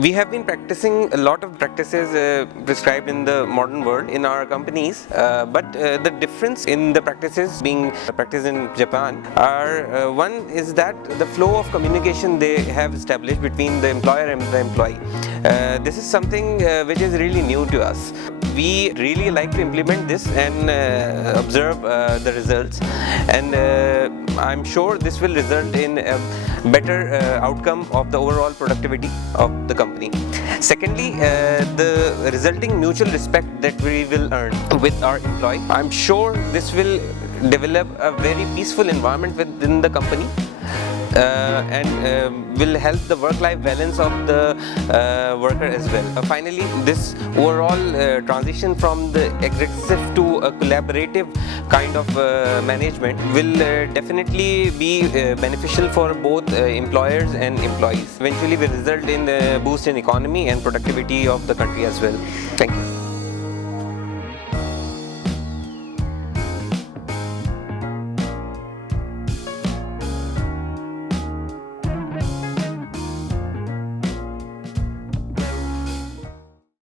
We have been practicing a lot of practices prescribed in the modern world in our companies, but the difference in the practices being practiced in Japan are one is that the flow of communication they have established between the employer and the employee. This is something which is really new to us. We really like to implement this and observe the results, and I'm sure this will result in a better outcome of the overall productivity of the company. Secondly, the resulting mutual respect that we will earn with our employee. I'm sure this will develop a very peaceful environment within the company. And will help the work-life balance of the worker as well. Finally, this overall transition from the aggressive to a collaborative kind of management will definitely be beneficial for both employers and employees. Eventually will result in a boost in economy and productivity of the country as well. Thank you.